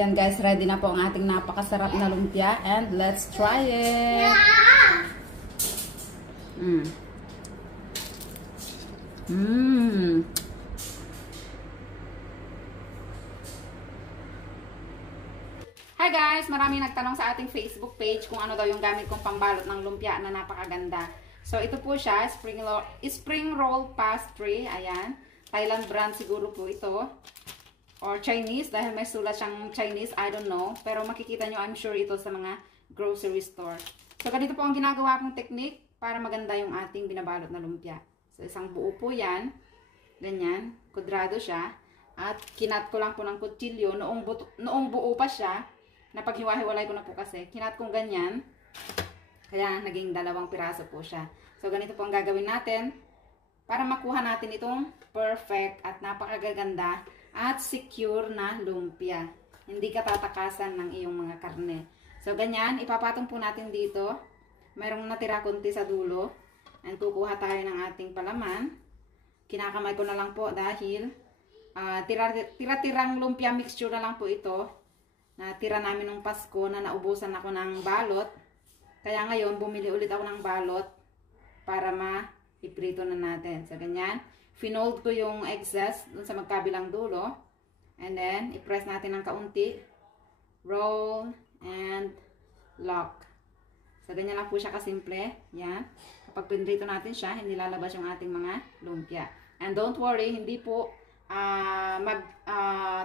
Yan guys, ready na po ang ating napakasarap na lumpia and let's try it. Hi guys, maraming nagtanong sa ating Facebook page kung ano daw yung gamit kong pambalot ng lumpia na napakaganda. So ito po siya, spring roll pastry. Ayan, Thailand brand siguro po ito. Or Chinese, dahil may sulat siyang Chinese, I don't know. Pero makikita nyo, I'm sure ito sa mga grocery store. So, ganito po ang ginagawa kong technique para maganda yung ating binabalot na lumpia. So, isang buo po yan. Ganyan. Kudrado siya. At kinat ko lang po ng kutsilyo. Noong buo pa siya, napaghiwa-hiwalay ko na po kasi. Kinat kong ganyan. Kaya naging 2 piraso po siya. So, ganito po ang gagawin natin para makuha natin itong perfect at napakagaganda at secure na lumpia. Hindi ka tatakasan ng iyong mga karne. So, ganyan. Ipapatong po natin dito. Mayroong natira konti sa dulo. And kukuha tayo ng ating palaman. Kinakamay ko na lang po dahil tira-tirang lumpia mixture na lang po ito. Natira namin nung Pasko na naubusan ako ng balot. Kaya ngayon, bumili ulit ako ng balot para iprito na natin. So, ganyan. Finold ko yung excess dun sa magkabilang dulo. And then, i-press natin ng kaunti. Roll and lock. So, ganyan lang po siya kasimple. Yan. Kapag pinrito natin siya, hindi lalabas yung ating mga lumpia. And don't worry, hindi po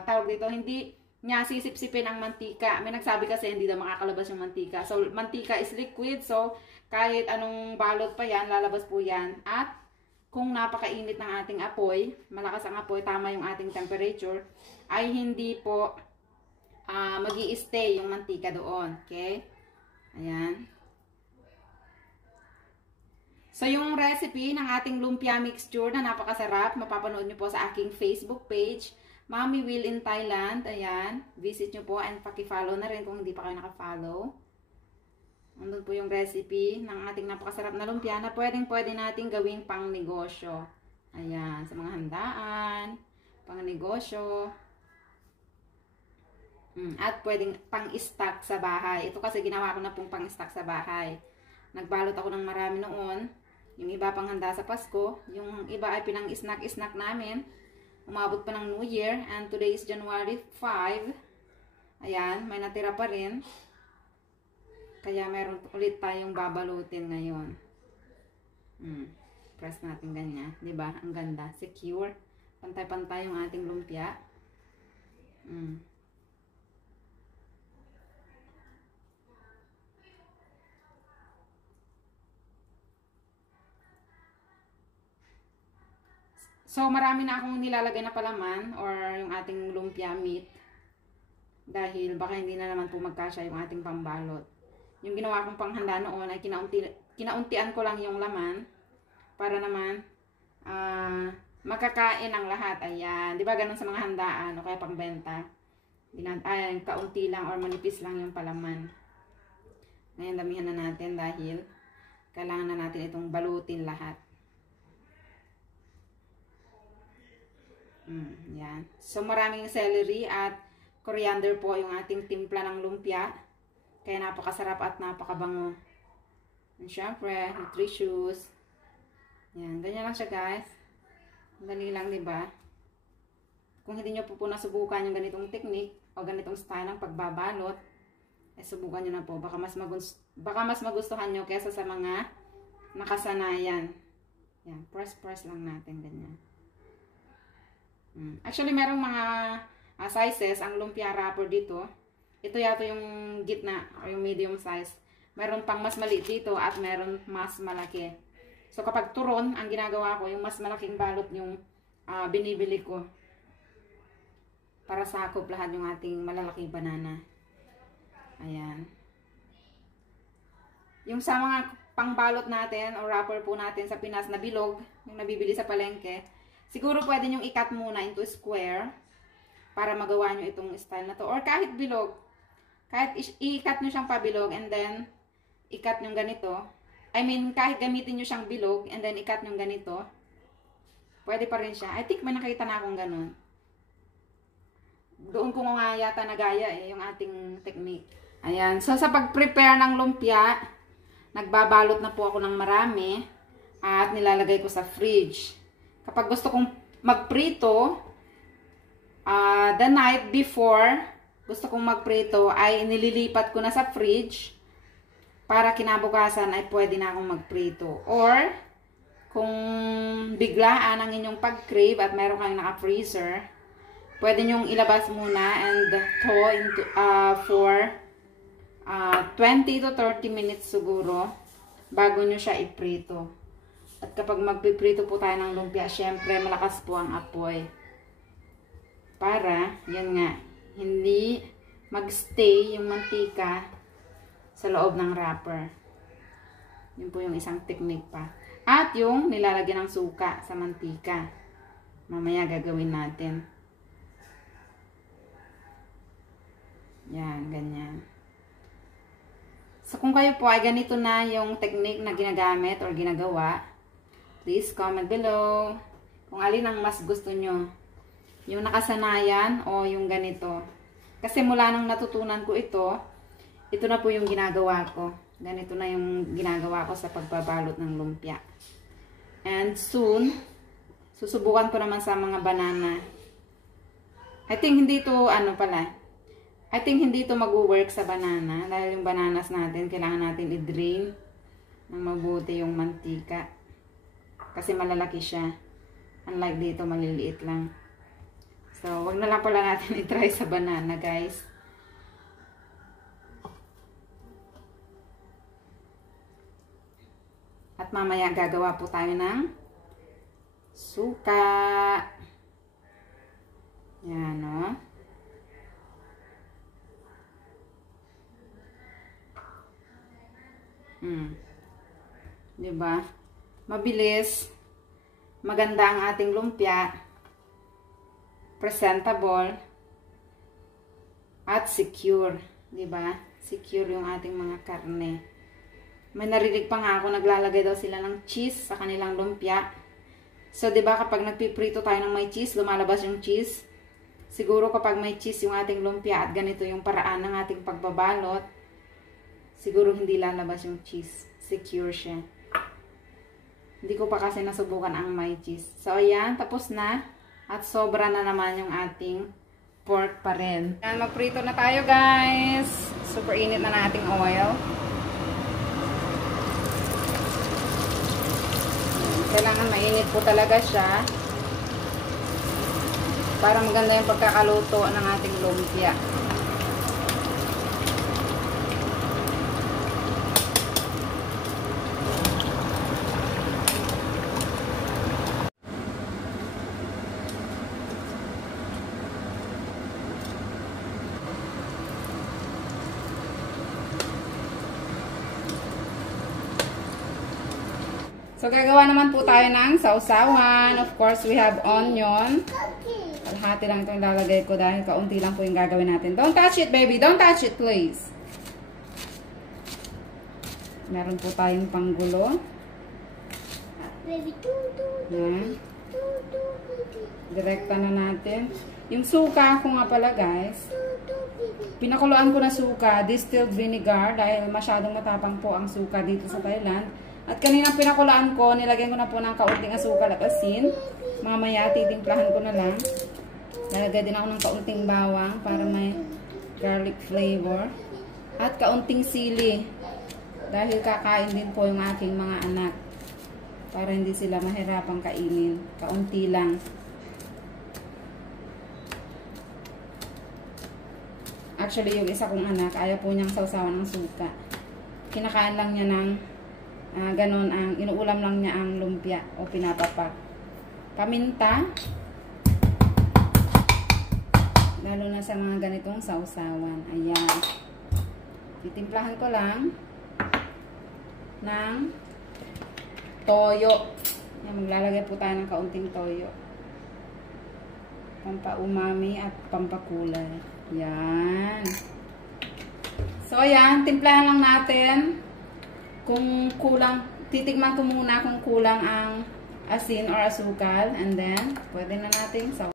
tawag dito, hindi niya sisip-sipin ang mantika. May nagsabi kasi hindi daw makakalabas yung mantika. So, mantika is liquid. So, kahit anong balot pa yan, lalabas po yan. At kung napakainit ng ating apoy, malakas ang apoy, tama yung ating temperature, ay hindi po magi-stay yung mantika doon. Okay? Ayan. So, yung recipe ng ating lumpia mixture na napakasarap, mapapanood nyo po sa aking Facebook page, Mommy Will in Thailand. Ayan. Visit nyo po and paki-follow na rin kung hindi pa kayo naka-follow. Nandun po yung recipe ng ating napakasarap na lumpia na pwede nating gawing pang negosyo. Ayan, sa mga handaan, pang negosyo. At pwedeng pang stock sa bahay. Ito kasi ginawa ko na pong pang stock sa bahay. Nagbalot ako ng marami noon. Yung iba pang handa sa Pasko. Yung iba ay pinang-snack namin. Umabot pa ng New Year. And today is January 5. Ayan, may natira pa rin. Kaya meron ulit tayong babalutin ngayon. Press natin ganyan. Diba? Ang ganda. Secure. Pantay-pantay yung ating lumpia. So, marami na akong nilalagay na palaman or yung ating lumpia meat. Dahil baka hindi na naman po magkasya yung ating pambalot. Yung ginawa kong panghanda noon ay kinauntian ko lang yung laman para naman makakain ang lahat. Ayan. Di ba ganun sa mga handaan o kaya pangbenta? Kaunti lang or manipis lang yung palaman. Ngayon damihan na natin dahil kailangan na natin itong balutin lahat. Yan. So maraming celery at coriander po yung ating timpla ng lumpia. Kaya napakasarap at napakabango. And syempre, nutritious. Yan, ganyan lang siya guys. Dali lang, diba? Kung hindi nyo po nasubukan yung ganitong technique o ganitong style ng pagbabalot, subukan nyo na po. Baka mas magustuhan nyo kesa sa mga nakasanayan. Yan, press lang natin, ganyan. Actually, merong mga sizes ang lumpia wrapper dito. Ito yata yung gitna o yung medium size. Meron pang mas maliit dito at meron mas malaki. So kapag turon, ang ginagawa ko, yung mas malaking balot yung binibili ko. Para sakop lahat yung ating malalaking banana. Ayan. Yung sa mga pangbalot natin o wrapper po natin sa Pinas na bilog, yung nabibili sa palengke, siguro pwede nyong i-cut muna into square para magawa nyo itong style na to. Or kahit bilog. Kahit i-cut nyo siyang pabilog and then i-cut nyo ganito. I mean, kahit gamitin nyo siyang bilog and then i-cut nyo ganito. Pwede pa rin siya. I think may nakita na akong ganun. Doon ko nga yata nagaya yung ating technique. Ayan. So, sa pag-prepare ng lumpia, nagbabalot na po ako ng marami at nilalagay ko sa fridge. Kapag gusto kong magprito, the night before, gusto kong magprito, ay nililipat ko na sa fridge para kinabukasan ay pwede na akong magprito. Or, kung biglaan ang inyong pag-crave at meron kayong naka-freezer, pwede nyong ilabas muna and thaw into, for 20 to 30 minutes siguro bago nyo siya iprito. At kapag magpiprito po tayo ng lumpia, syempre malakas po ang apoy. Para, yan nga, hindi magstay yung mantika sa loob ng wrapper. Yun po yung isang technique pa. At yung nilalagyan ng suka sa mantika. Mamaya gagawin natin. Yan, ganyan. So, kung kayo po ay ganito na yung technique na ginagamit or ginagawa, please comment below kung alin ang mas gusto nyo. Yung nakasanayan o yung ganito. Kasi mula nang natutunan ko ito na po yung ginagawa ko. Ganito na yung ginagawa ko sa pagbabalot ng lumpia. And soon, susubukan ko naman sa mga banana. I think hindi to, I think hindi ito mag-work sa banana dahil yung bananas natin, kailangan natin i-drain ng mabuti yung mantika. Kasi malalaki siya. Unlike dito, maliliit lang. So, wag na lang pala natin i-try sa banana, guys. At mamaya gagawa po tayo ng suka. Yan, no? Diba? Mabilis. Maganda ang ating lumpia. Presentable. At secure. Diba? Secure yung ating mga karne. May narinig pa nga ako, naglalagay daw sila ng cheese sa kanilang lumpia. So, diba kapag nagpiprito tayo ng may cheese, lumalabas yung cheese. Siguro kapag may cheese yung ating lumpia at ganito yung paraan ng ating pagbabalot, siguro hindi lalabas yung cheese. Secure siya. Hindi ko pa kasi nasubukan ang may cheese. So, ayan. Tapos na. At sobra na naman yung ating pork pa rin. Ayan, magprito na tayo, guys. Super init na ng ating oil. Kailangan mainit po talaga siya. Para maganda yung pagkakaluto ng ating lumpia. So, gagawa naman po tayo ng sausawan. Of course, we have onion. Kalahati lang itong lalagay ko dahil kaunti lang po yung gagawin natin. Don't touch it, baby. Don't touch it, please. Meron po tayong panggulo. Yan. Direkta na natin. Yung suka ko nga pala, guys. Pinakuluan ko na suka, distilled vinegar, dahil masyadong matapang po ang suka dito sa Thailand. At kaninang pinakulaan ko, nilagyan ko na po ng kaunting asukal at asin. Mamaya, titimplahan ko na lang. Lalagay din ako ng kaunting bawang para may garlic flavor. At kaunting sili. Dahil kakain din po yung aking mga anak. Para hindi sila mahirapang kainin. Kaunti lang. Actually, yung isa kong anak, ayaw po niyang sausawan ng suka. Kinakain lang niya ng ganon, ang inuulam lang niya ang lumpia o pinapapak. Paminta. Lalo na sa mga ganitong sausawan. Ayan. Titimplahan ko lang ng toyo. Ayan, maglalagay po tayo ng kaunting toyo. Pampa-umami at pampakulay. Ayan. So, ayan. Timplahan lang natin. Kung kulang, titigman ko muna kung kulang ang asin or asukal. And then, pwede na natin